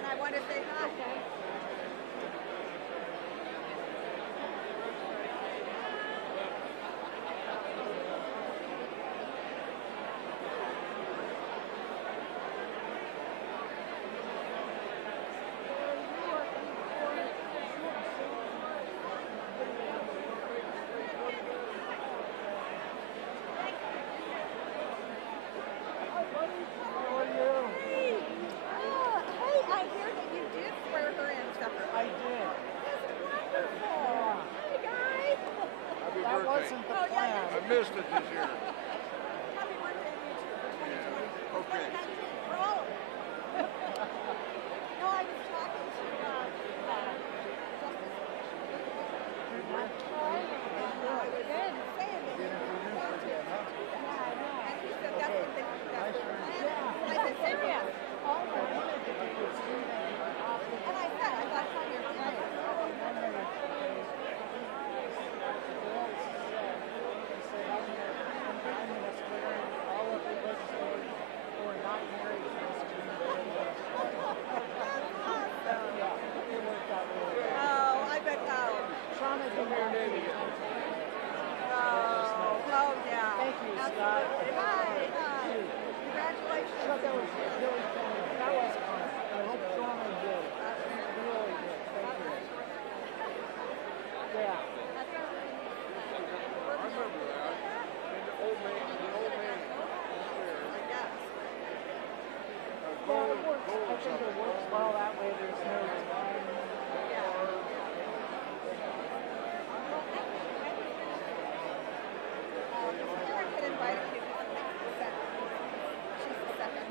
and I wanted to say hi. Okay. I missed it this year. Happy birthday to you too for 2020. Okay. 2019 for all of us. No, I was talking to Justice. I was saying that he wanted to. And he said that's what they that's their plan. And I said, serious? And I said, I thought some of your plans. Oh, yeah. Thank you, Scott. Hi. Congratulations. Chuck, that was really fun. That was fun. I hope Sean did. Really good. Thank you. Yeah. I remember that. And the old man. I guess. Well, it works. I think it works well that way. There's no time. Karen had invited me to the next set. She's the second.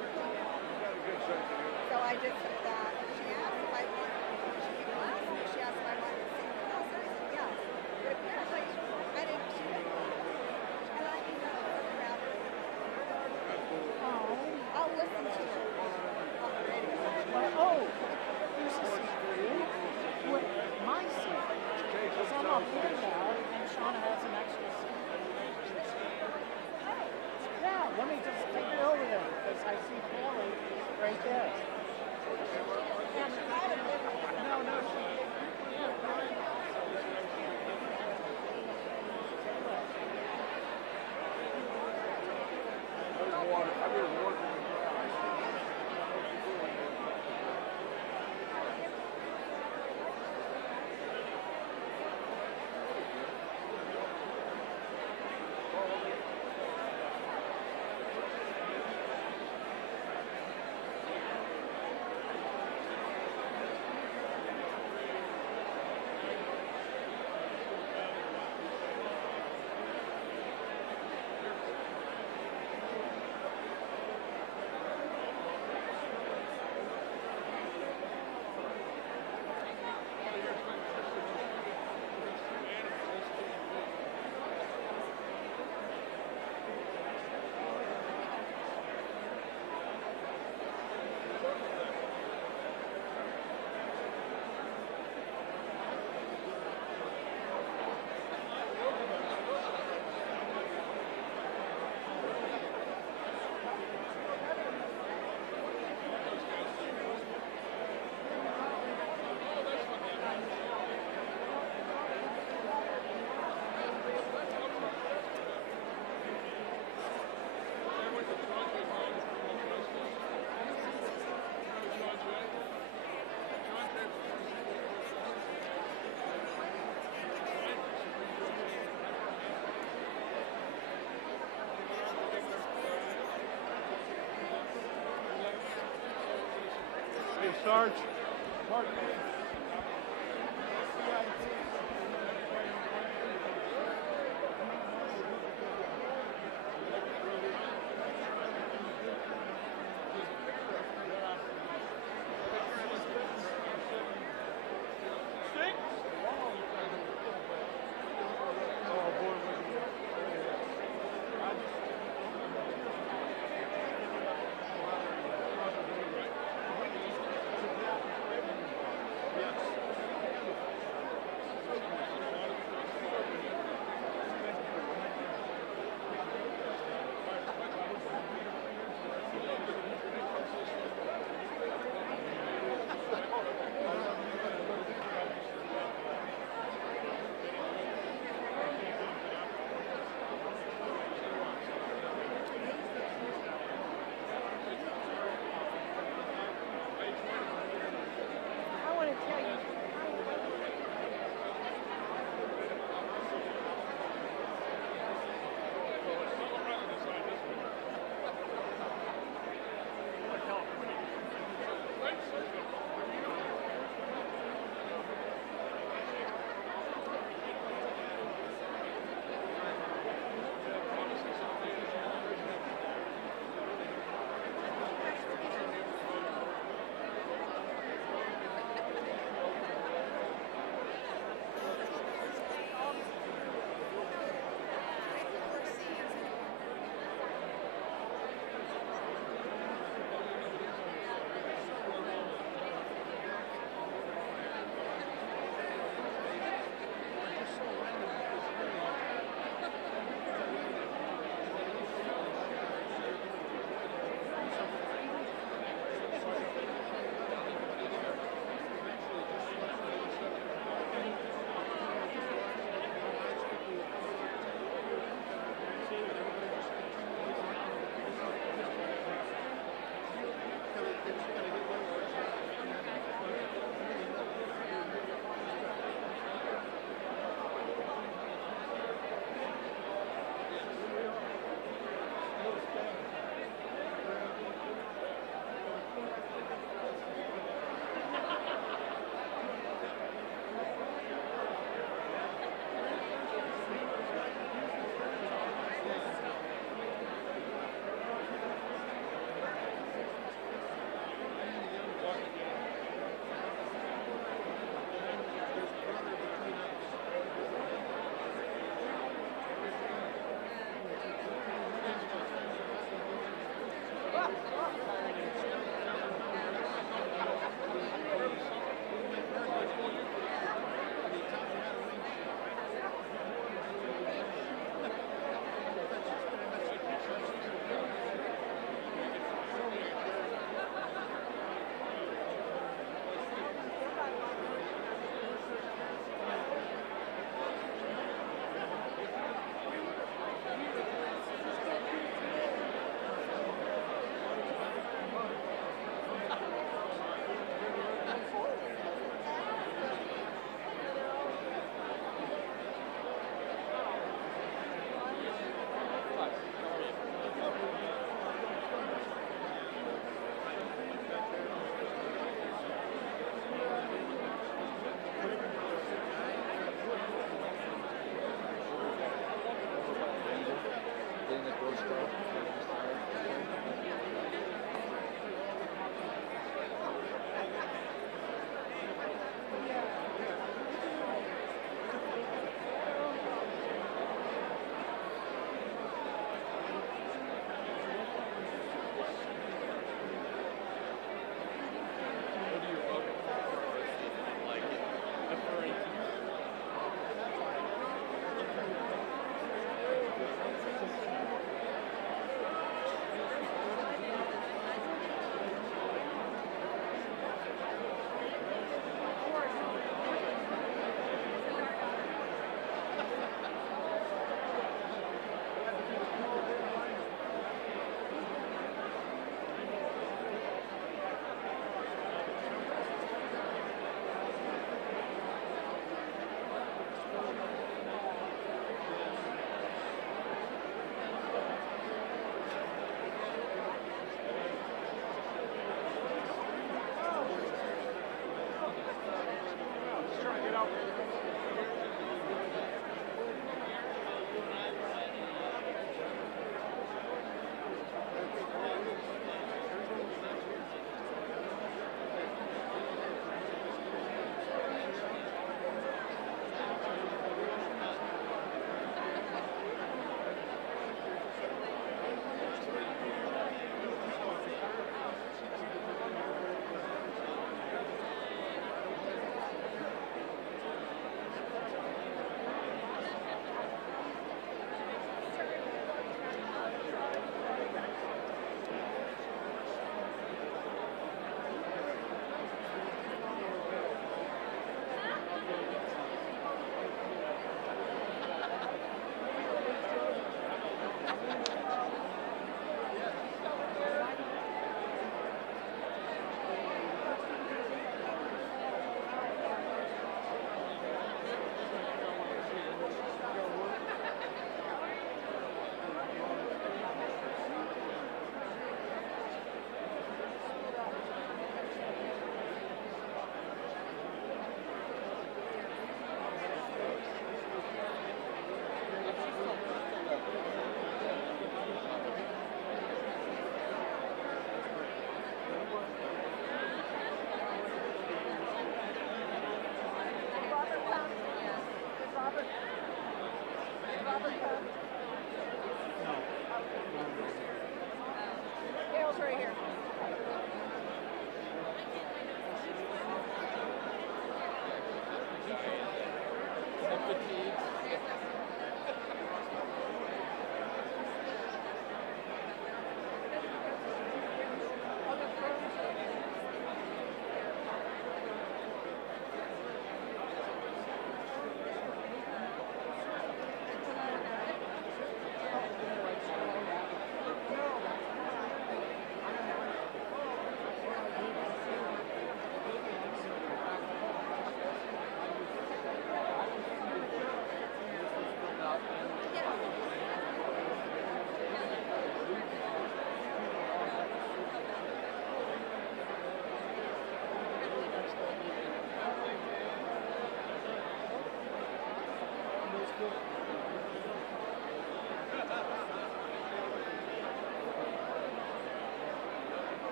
So I did that. She asked if I wanted she last week she asked if I wanted to sing the concert. I said yes. But apparently I didn't she didn't and I can rather I'll listen to it on the radio. Oh, here's a secret. With my seat, because I'm a handout and Shauna has an extra seat. Yeah, let me just take it over there because I see Kelly right there. No, she Sarge. Mark.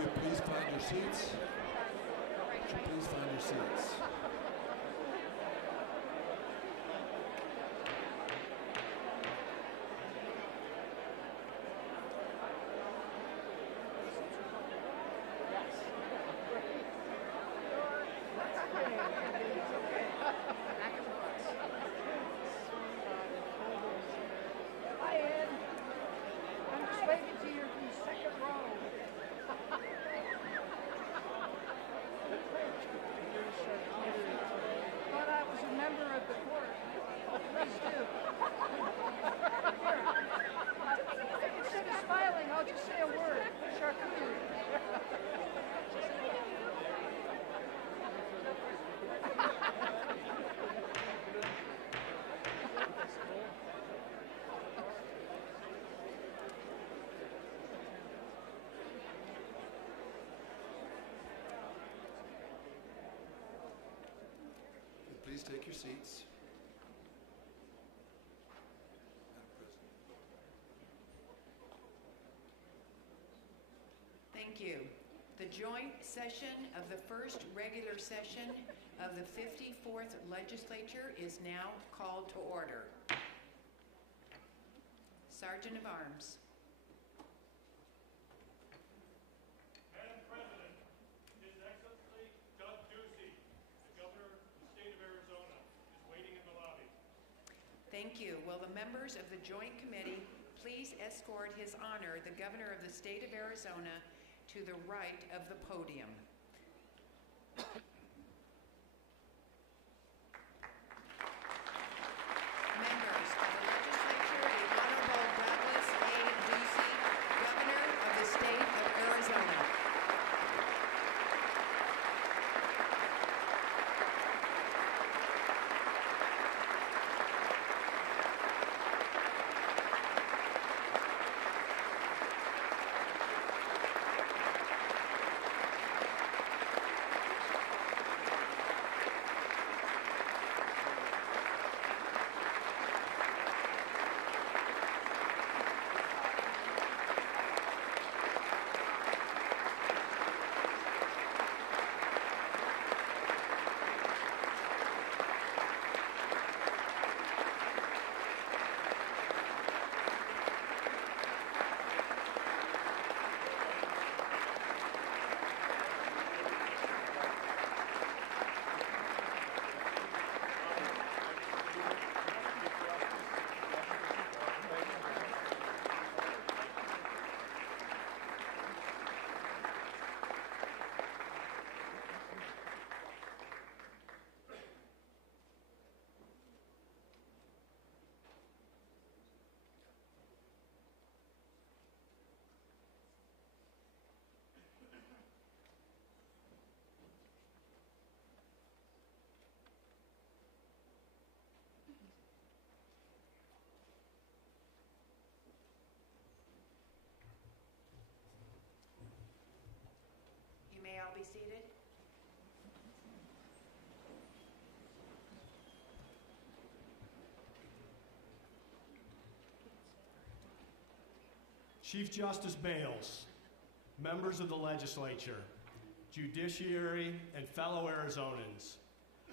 you please find your seats? Would you please find your seats? Hi, Ed. I'm just waiting to your second row. Thought I was a member of the court. Please do. Here. Instead of smiling, I'll just say a word. Charcuterie. Please take your seats. Madam President. Thank you. The joint session of the first regular session of the 54th Legislature is now called to order. Sergeant of Arms. Madam President, His Excellency Doug Ducey, the Governor of the State of Arizona, is waiting in the lobby. Thank you. Will the members of the Joint Committee please escort His Honor, the Governor of the State of Arizona, to the right of the podium. Members of the Legislature, the Honorable Douglas A. Ducey, Governor of the State of Arizona. You may all be seated. Chief Justice Bales, members of the legislature, judiciary, and fellow Arizonans,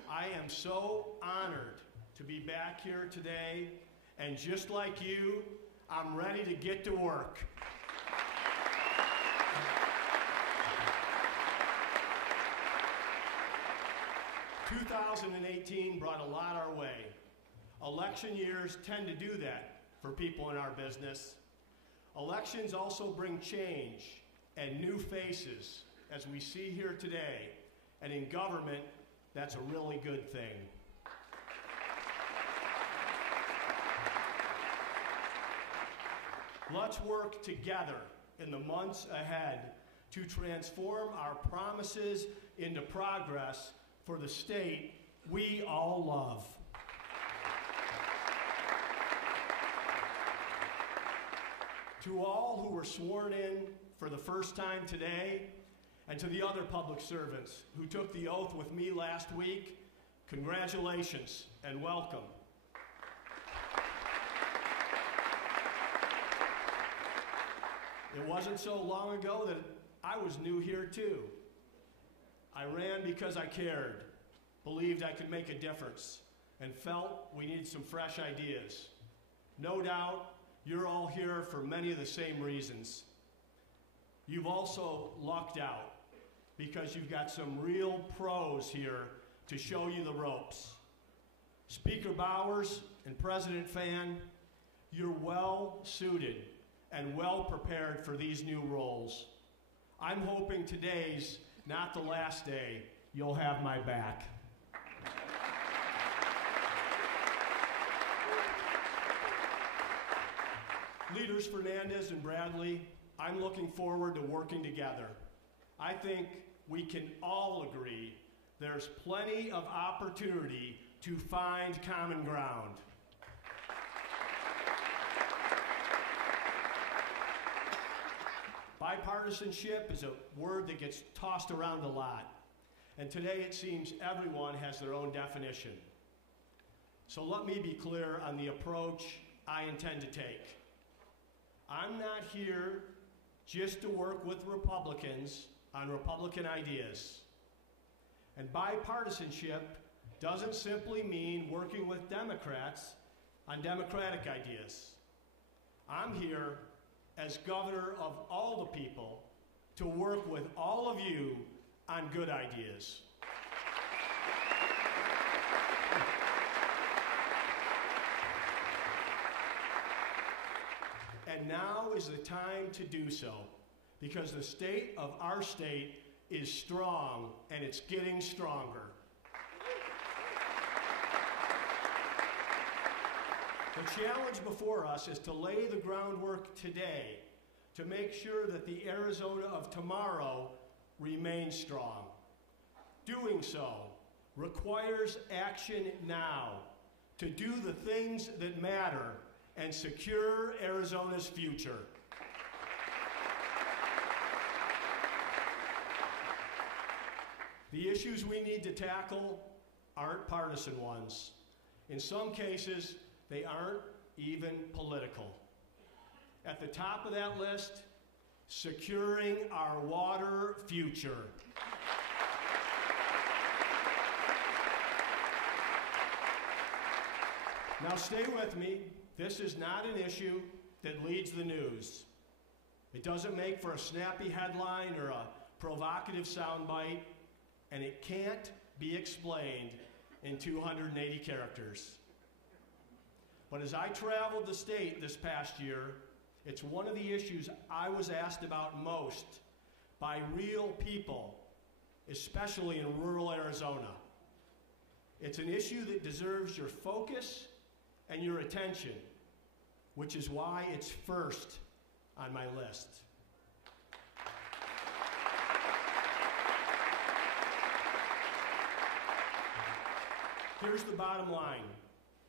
I am so honored to be back here today, and just like you, I'm ready to get to work. "2018 brought a lot our way. Election years tend to do that for people in our business. Elections also bring change and new faces, as we see here today, and in government, that's a really good thing. Let's work together in the months ahead to transform our promises into progress for the state we all love. To all who were sworn in for the first time today, and to the other public servants who took the oath with me last week, congratulations and welcome. It wasn't so long ago that I was new here too. I ran because I cared, believed I could make a difference, and felt we needed some fresh ideas. No doubt, you're all here for many of the same reasons. You've also lucked out because you've got some real pros here to show you the ropes. Speaker Bowers and President Fan, you're well suited and well prepared for these new roles. I'm hoping today's not the last day you'll have my back. Leaders Fernandez and Bradley, I'm looking forward to working together. I think we can all agree there's plenty of opportunity to find common ground. Bipartisanship is a word that gets tossed around a lot, and today it seems everyone has their own definition. So let me be clear on the approach I intend to take. I'm not here just to work with Republicans on Republican ideas. And bipartisanship doesn't simply mean working with Democrats on Democratic ideas. I'm here as governor of all the people to work with all of you on good ideas. And now is the time to do so, because the state of our state is strong and it's getting stronger. The challenge before us is to lay the groundwork today to make sure that the Arizona of tomorrow remains strong. Doing so requires action now to do the things that matter and secure Arizona's future. The issues we need to tackle aren't partisan ones. In some cases, they aren't even political. At the top of that list, securing our water future. Now stay with me. This is not an issue that leads the news. It doesn't make for a snappy headline or a provocative soundbite, and it can't be explained in 280 characters. But as I traveled the state this past year, it's one of the issues I was asked about most by real people, especially in rural Arizona. It's an issue that deserves your focus and your attention, which is why it's first on my list. Here's the bottom line.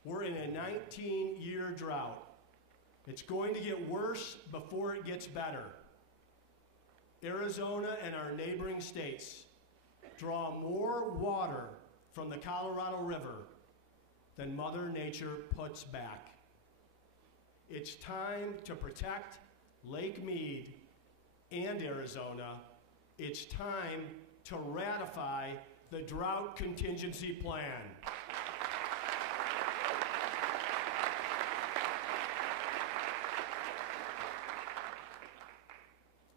We're in a 19-year drought. It's going to get worse before it gets better. Arizona and our neighboring states draw more water from the Colorado River than Mother Nature puts back. It's time to protect Lake Mead and Arizona. It's time to ratify the Drought Contingency Plan.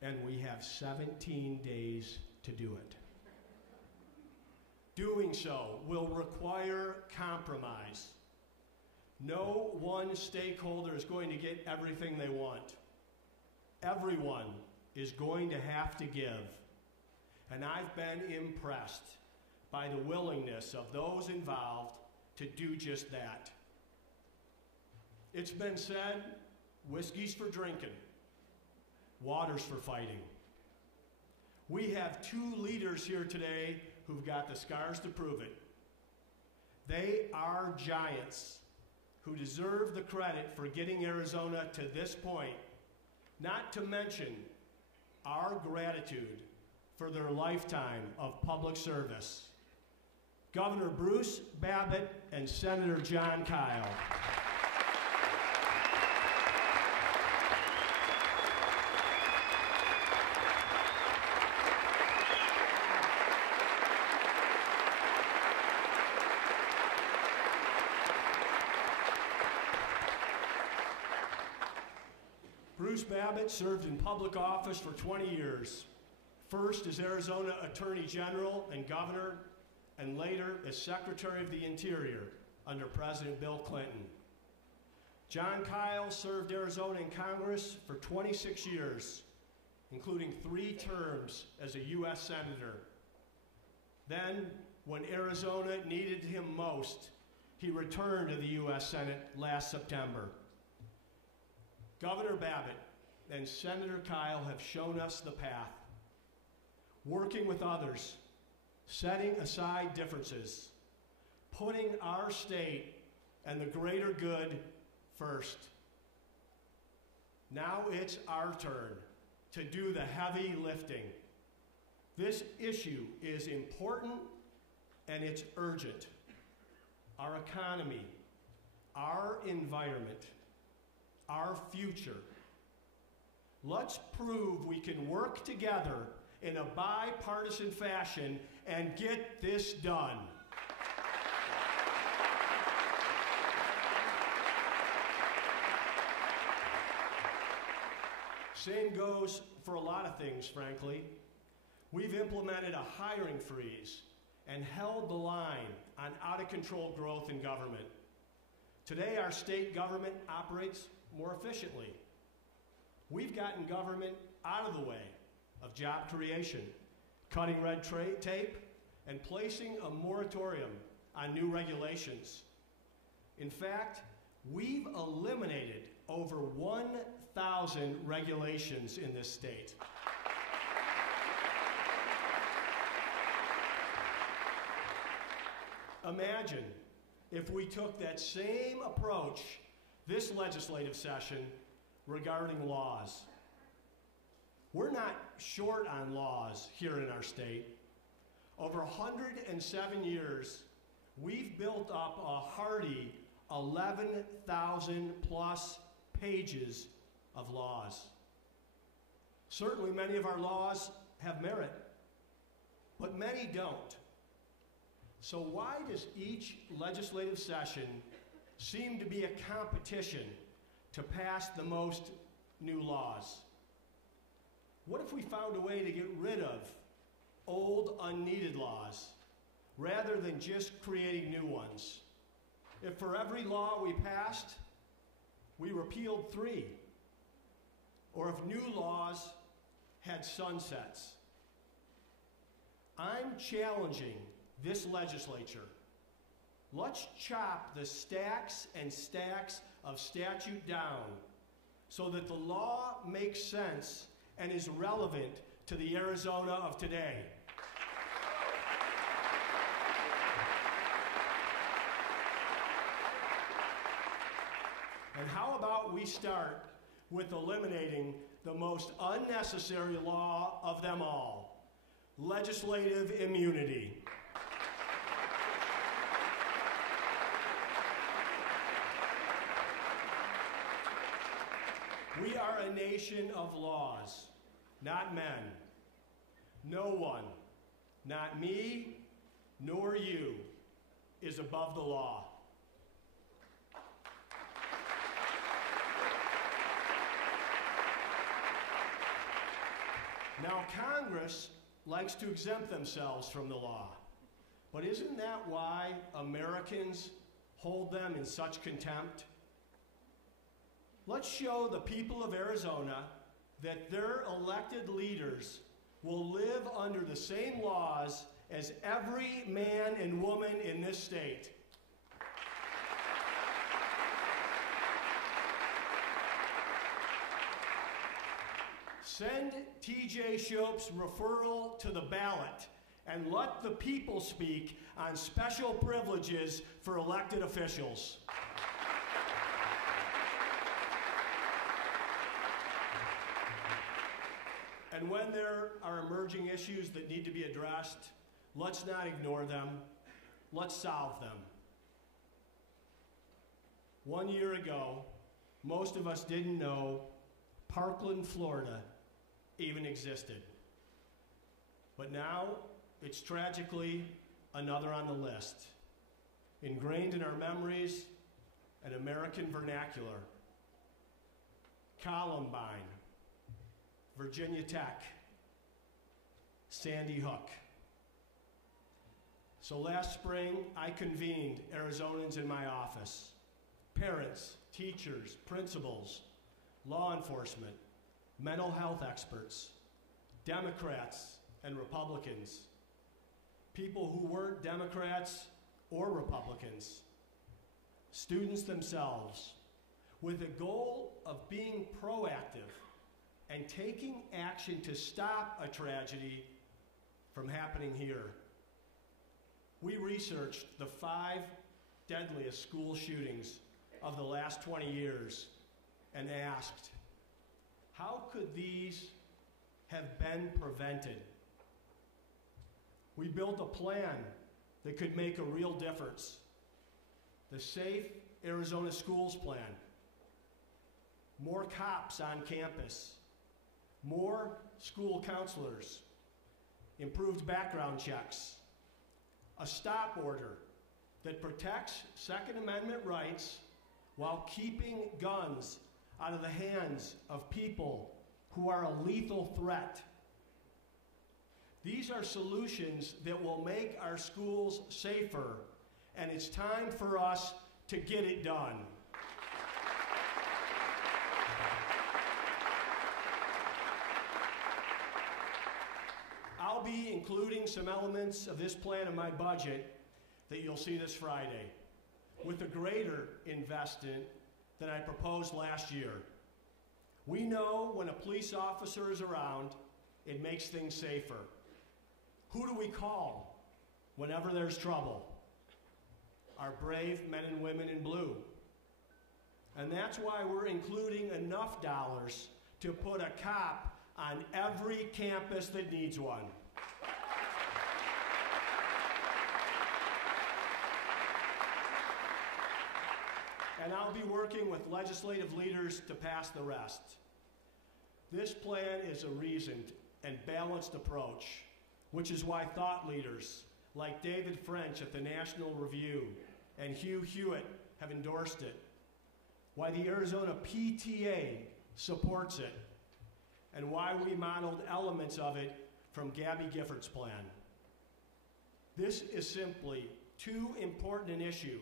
And we have 17 days to do it. Doing so will require compromise. No one stakeholder is going to get everything they want. Everyone is going to have to give. And I've been impressed by the willingness of those involved to do just that. It's been said, whiskey's for drinking, water's for fighting. We have two leaders here today who've got the scars to prove it. They are giants who deserve the credit for getting Arizona to this point, not to mention our gratitude for their lifetime of public service. Governor Bruce Babbitt and Senator John Kyle. Bruce Babbitt served in public office for 20 years, first as Arizona Attorney General and Governor, and later as Secretary of the Interior under President Bill Clinton. John Kyle served Arizona in Congress for 26 years, including 3 terms as a U.S. Senator. Then, when Arizona needed him most, he returned to the U.S. Senate last September. Governor Babbitt and Senator Kyle have shown us the path, working with others, setting aside differences, putting our state and the greater good first. Now it's our turn to do the heavy lifting. This issue is important and it's urgent. Our economy, our environment, our future. Let's prove we can work together in a bipartisan fashion and get this done. Same goes for a lot of things, frankly. We've implemented a hiring freeze and held the line on out-of-control growth in government. Today, our state government operates more efficiently. We've gotten government out of the way of job creation, cutting red tape, and placing a moratorium on new regulations. In fact, we've eliminated over 1,000 regulations in this state. Imagine if we took that same approach this legislative session regarding laws. We're not short on laws here in our state. Over 107 years, we've built up a hearty 11,000 plus pages of laws. Certainly many of our laws have merit, but many don't. So why does each legislative session seem to be a competition to pass the most new laws? What if we found a way to get rid of old, unneeded laws rather than just creating new ones? If for every law we passed, we repealed 3, or if new laws had sunsets. I'm challenging this legislature. Let's chop the stacks and stacks of statute down so that the law makes sense and is relevant to the Arizona of today. And how about we start with eliminating the most unnecessary law of them all, legislative immunity. We are a nation of laws, not men. No one, not me, nor you, is above the law. Now, Congress likes to exempt themselves from the law, but isn't that why Americans hold them in such contempt? Let's show the people of Arizona that their elected leaders will live under the same laws as every man and woman in this state. Send T.J. Shope's referral to the ballot and let the people speak on special privileges for elected officials. And when there are emerging issues that need to be addressed, let's not ignore them. Let's solve them. 1 year ago, most of us didn't know Parkland, Florida even existed. But now, it's tragically another on the list, ingrained in our memories, an American vernacular. Columbine, Virginia Tech, Sandy Hook. So last spring, I convened Arizonans in my office, parents, teachers, principals, law enforcement, mental health experts, Democrats and Republicans, people who weren't Democrats or Republicans, students themselves, with the goal of being proactive and taking action to stop a tragedy from happening here. We researched the 5 deadliest school shootings of the last 20 years and asked, how could these have been prevented? We built a plan that could make a real difference. The Safe Arizona Schools Plan. More cops on campus. More school counselors. Improved background checks. A stop order that protects Second Amendment rights while keeping guns out of the hands of people who are a lethal threat. These are solutions that will make our schools safer, and it's time for us to get it done. I'll be including some elements of this plan in my budget that you'll see this Friday, with a greater investment than I proposed last year. We know when a police officer is around, it makes things safer. Who do we call whenever there's trouble? Our brave men and women in blue. And that's why we're including enough dollars to put a cop on every campus that needs one. And I'll be working with legislative leaders to pass the rest. This plan is a reasoned and balanced approach, which is why thought leaders like David French at the National Review and Hugh Hewitt have endorsed it, why the Arizona PTA supports it, and why we modeled elements of it from Gabby Gifford's plan. This is simply too important an issue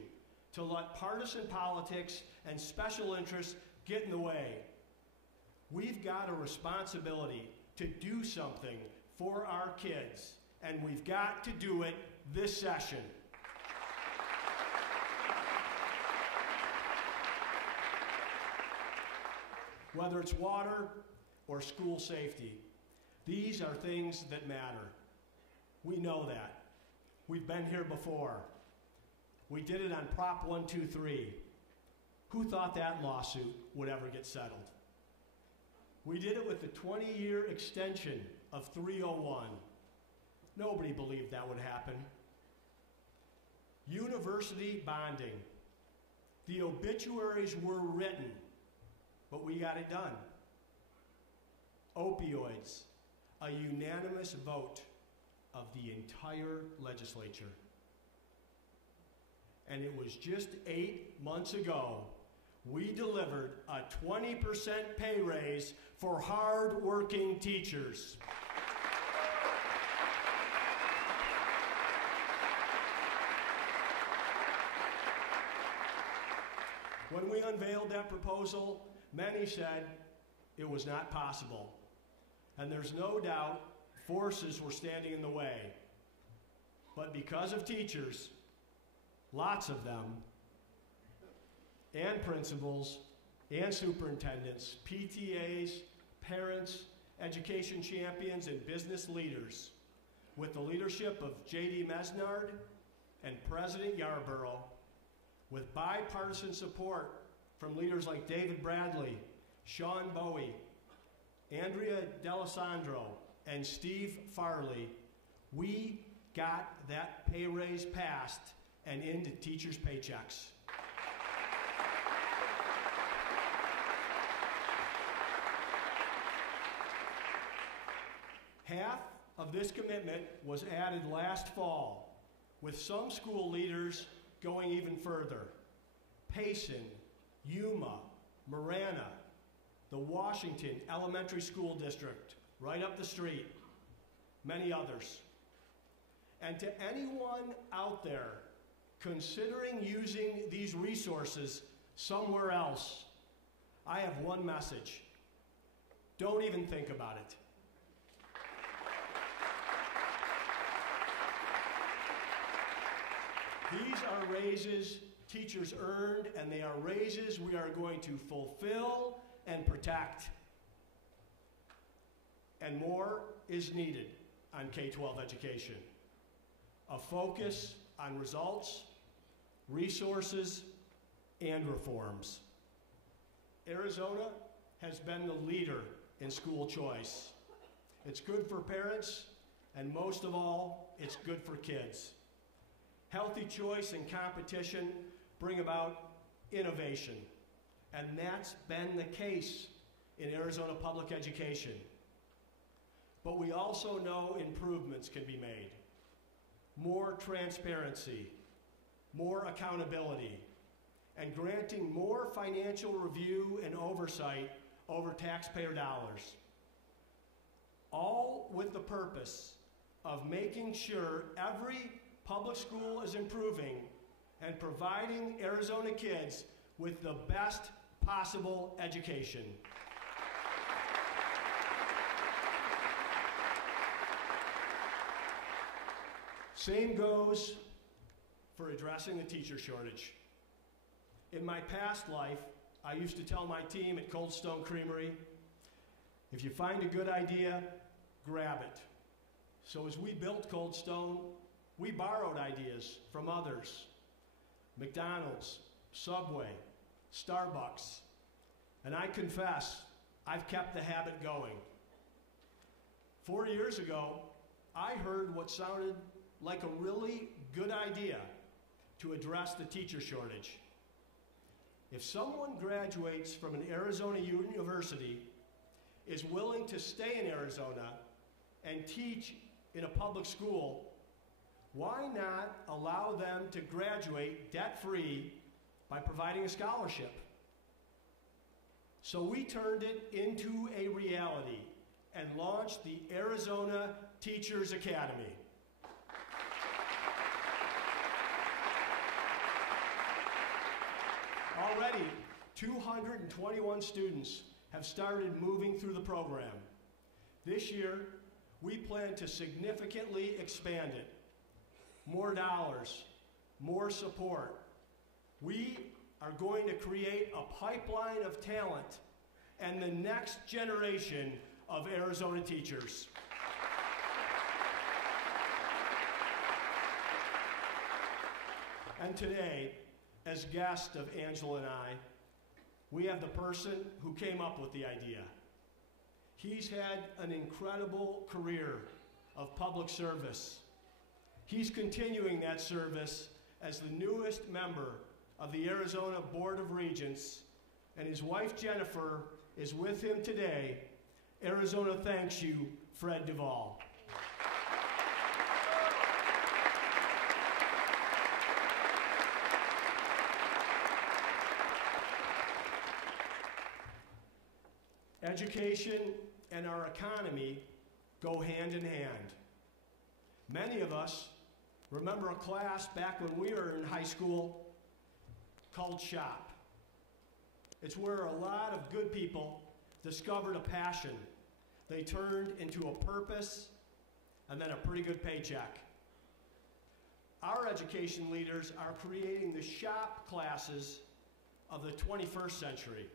to let partisan politics and special interests get in the way. We've got a responsibility to do something for our kids, and we've got to do it this session. Whether it's water or school safety, these are things that matter. We know that. We've been here before. We did it on Prop 123. Who thought that lawsuit would ever get settled? We did it with the 20-year extension of 301. Nobody believed that would happen. University bonding. The obituaries were written, but we got it done. Opioids, a unanimous vote of the entire legislature. And it was just 8 months ago, we delivered a 20% pay raise for hard-working teachers. When we unveiled that proposal, many said it was not possible. And there's no doubt forces were standing in the way. But because of teachers, lots of them, and principals, and superintendents, PTAs, parents, education champions, and business leaders, with the leadership of J.D. Mesnard and President Yarborough, with bipartisan support from leaders like David Bradley, Sean Bowie, Andrea D'Alessandro, and Steve Farley, we got that pay raise passed and into teachers' paychecks. Half of this commitment was added last fall, with some school leaders going even further. Payson, Yuma, Marana, the Washington Elementary School District, right up the street, many others. And to anyone out there considering using these resources somewhere else, I have one message. Don't even think about it. These are raises teachers earned, and they are raises we are going to fulfill and protect. And more is needed on K-12 education. A focus on results, resources, and reforms. Arizona has been the leader in school choice. It's good for parents, and most of all, it's good for kids. Healthy choice and competition bring about innovation, and that's been the case in Arizona public education. But we also know improvements can be made. More transparency, more accountability, and granting more financial review and oversight over taxpayer dollars. All with the purpose of making sure every public school is improving and providing Arizona kids with the best possible education. Same goes for addressing the teacher shortage. In my past life, I used to tell my team at Cold Stone Creamery, if you find a good idea, grab it. So as we built Cold Stone, we borrowed ideas from others. McDonald's, Subway, Starbucks. And I confess, I've kept the habit going. 4 years ago, I heard what sounded like a really good idea to address the teacher shortage. If someone graduates from an Arizona university, is willing to stay in Arizona and teach in a public school, why not allow them to graduate debt-free by providing a scholarship? So we turned it into a reality and launched the Arizona Teachers Academy. Already, 221 students have started moving through the program. This year, we plan to significantly expand it. More dollars, more support. We are going to create a pipeline of talent and the next generation of Arizona teachers. And today, as guest of Angela and I, we have the person who came up with the idea. He's had an incredible career of public service. He's continuing that service as the newest member of the Arizona Board of Regents, and his wife Jennifer is with him today. Arizona thanks you, Fred Duvall. Education and our economy go hand in hand. Many of us remember a class back when we were in high school called SHOP. It's where a lot of good people discovered a passion. They turned into a purpose and then a pretty good paycheck. Our education leaders are creating the SHOP classes of the 21st century.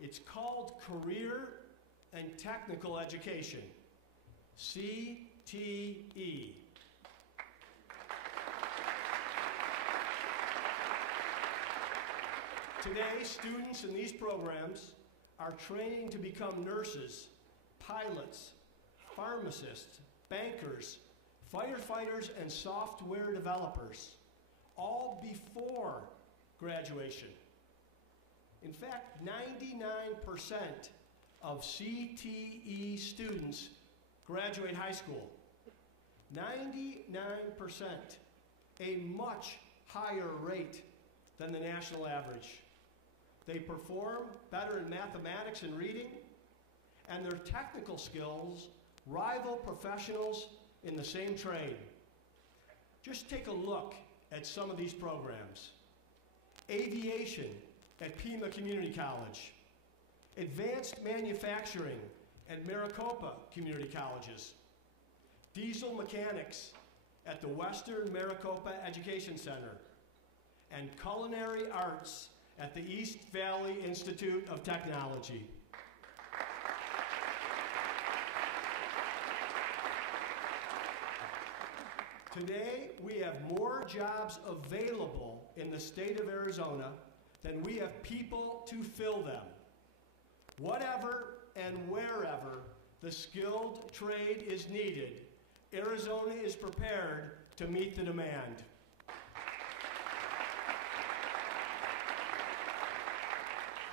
It's called Career and Technical Education, CTE. Today, students in these programs are training to become nurses, pilots, pharmacists, bankers, firefighters, and software developers, all before graduation. In fact, 99% of CTE students graduate high school. 99%, a much higher rate than the national average. They perform better in mathematics and reading, and their technical skills rival professionals in the same trade. Just take a look at some of these programs. Aviation at Pima Community College, Advanced Manufacturing at Maricopa Community Colleges, Diesel Mechanics at the Western Maricopa Education Center, and Culinary Arts at the East Valley Institute of Technology. Today, we have more jobs available in the state of Arizona than we have people to fill them. Whatever and wherever the skilled trade is needed, Arizona is prepared to meet the demand.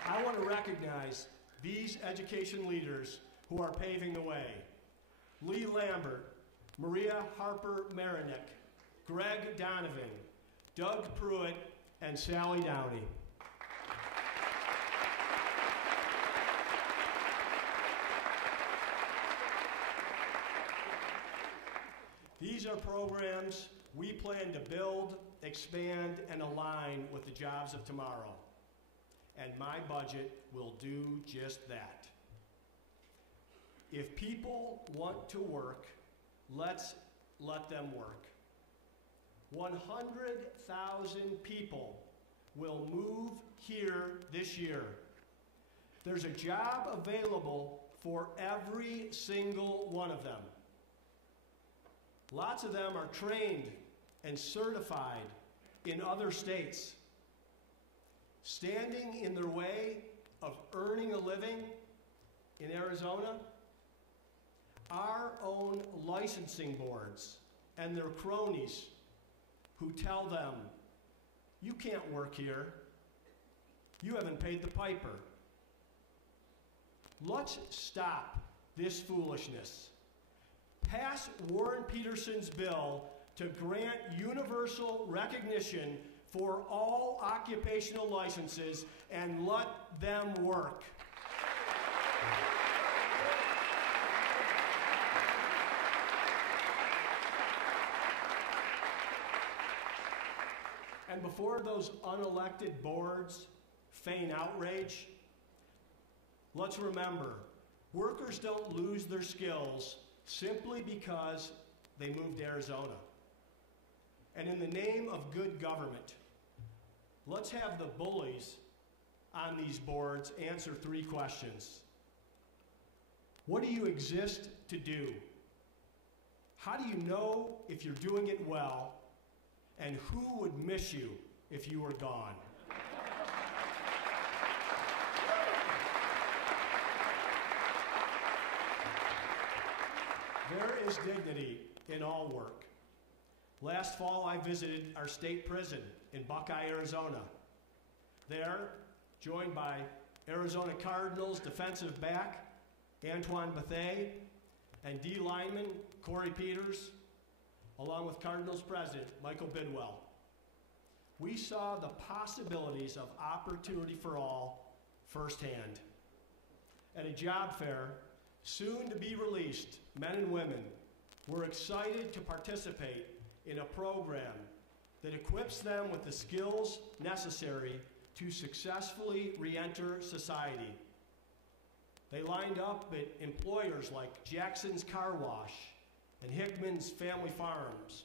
I want to recognize these education leaders who are paving the way. Lee Lambert, Maria Harper Marinick, Greg Donovan, Doug Pruitt, and Sally Downey. These are programs we plan to build, expand, and align with the jobs of tomorrow. And my budget will do just that. If people want to work, let's let them work. 100,000 people will move here this year. There's a job available for every single one of them. Lots of them are trained and certified in other states. Standing in their way of earning a living in Arizona, our own licensing boards and their cronies who tell them, you can't work here, you haven't paid the piper. Let's stop this foolishness. Pass Warren Peterson's bill to grant universal recognition for all occupational licenses and let them work. And before those unelected boards feign outrage, let's remember, workers don't lose their skills simply because they moved to Arizona. And in the name of good government, let's have the bullies on these boards answer 3 questions. What do you exist to do? How do you know if you're doing it well? And who would miss you if you were gone? There is dignity in all work. Last fall, I visited our state prison in Buckeye, Arizona. There, joined by Arizona Cardinals defensive back Antoine Bethea and D lineman Corey Peters, along with Cardinals president Michael Bidwell, we saw the possibilities of opportunity for all firsthand. At a job fair, soon to be released, men and women were excited to participate in a program that equips them with the skills necessary to successfully re-enter society. They lined up at employers like Jackson's Car Wash and Hickman's Family Farms.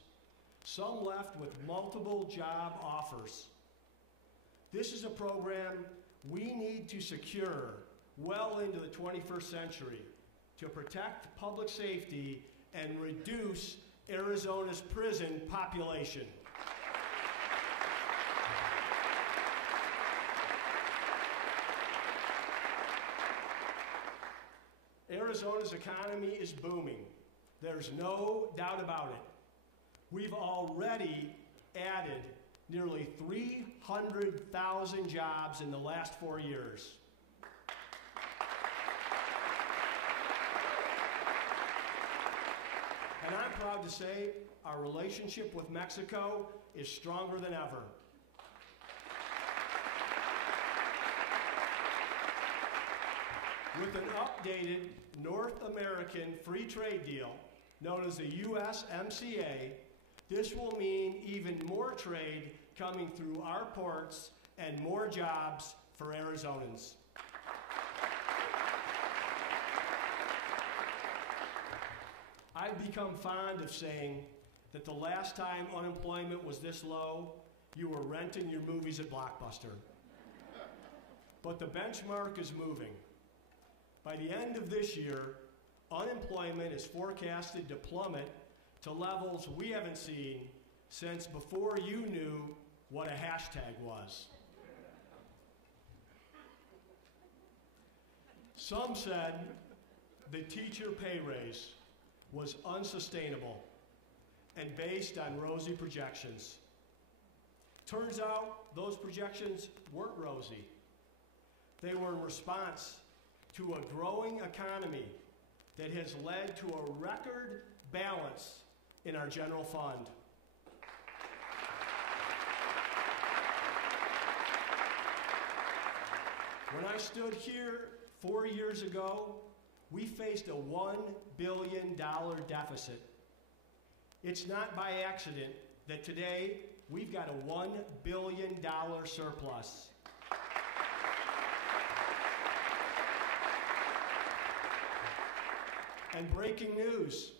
Some left with multiple job offers. This is a program we need to secure well into the 21st century to protect public safety and reduce Arizona's prison population. Arizona's economy is booming. There's no doubt about it. We've already added nearly 300,000 jobs in the last 4 years. And I'm proud to say our relationship with Mexico is stronger than ever. With an updated North American free trade deal known as the USMCA, this will mean even more trade coming through our ports and more jobs for Arizonans. I've become fond of saying that the last time unemployment was this low, you were renting your movies at Blockbuster. But the benchmark is moving. By the end of this year, unemployment is forecasted to plummet to levels we haven't seen since before you knew what a hashtag was. Some said the teacher pay raise was unsustainable and based on rosy projections. Turns out those projections weren't rosy. They were in response to a growing economy that has led to a record balance in our general fund. When I stood here 4 years ago, we faced a $1 billion deficit. It's not by accident that today we've got a $1 billion surplus. And breaking news,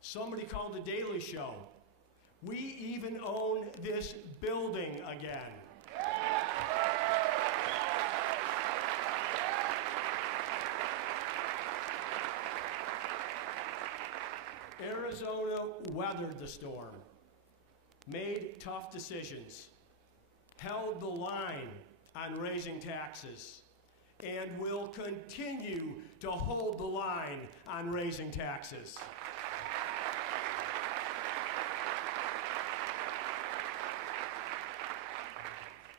somebody called The Daily Show. We even own this building again. Arizona weathered the storm, made tough decisions, held the line on raising taxes, and will continue to hold the line on raising taxes.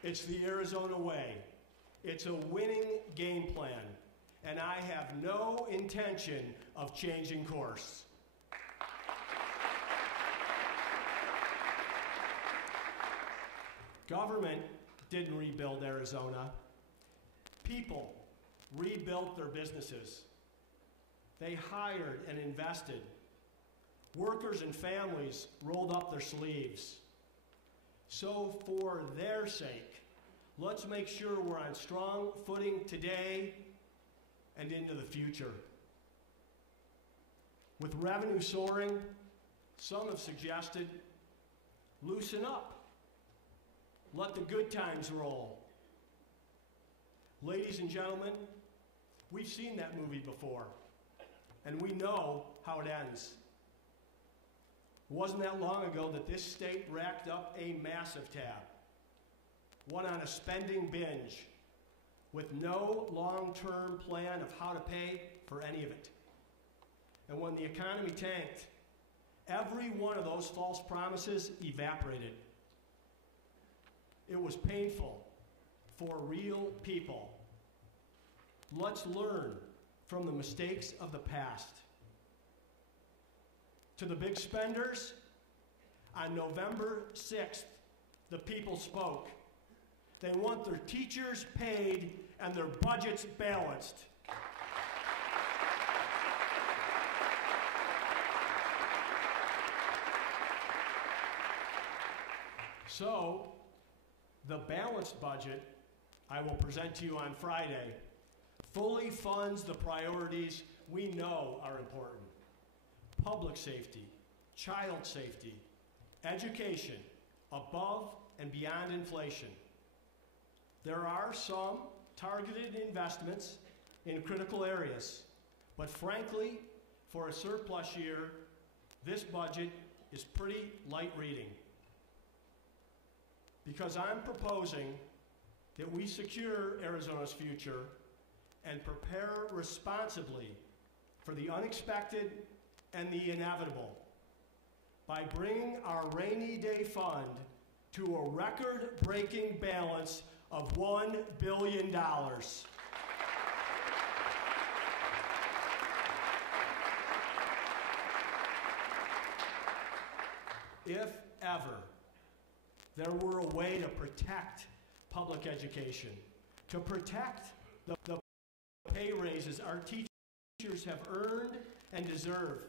It's the Arizona way. It's a winning game plan, and I have no intention of changing course. Government didn't rebuild Arizona. People rebuilt their businesses. They hired and invested. Workers and families rolled up their sleeves. So for their sake, let's make sure we're on strong footing today and into the future. With revenue soaring, some have suggested, loosen up. Let the good times roll. Ladies and gentlemen, we've seen that movie before, and we know how it ends. It wasn't that long ago that this state racked up a massive tab, one on a spending binge, with no long-term plan of how to pay for any of it. And when the economy tanked, every one of those false promises evaporated. It was painful for real people. Let's learn from the mistakes of the past. To the big spenders, on November 6th, the people spoke. They want their teachers paid and their budgets balanced. So, the balanced budget I will present to you on Friday fully funds the priorities we know are important. Public safety, child safety, education, above and beyond inflation. There are some targeted investments in critical areas, but frankly, for a surplus year, this budget is pretty light reading. Because I'm proposing that we secure Arizona's future and prepare responsibly for the unexpected and the inevitable by bringing our rainy day fund to a record-breaking balance of $1 billion. If ever there were a way to protect public education, to protect the pay raises our teachers have earned and deserve.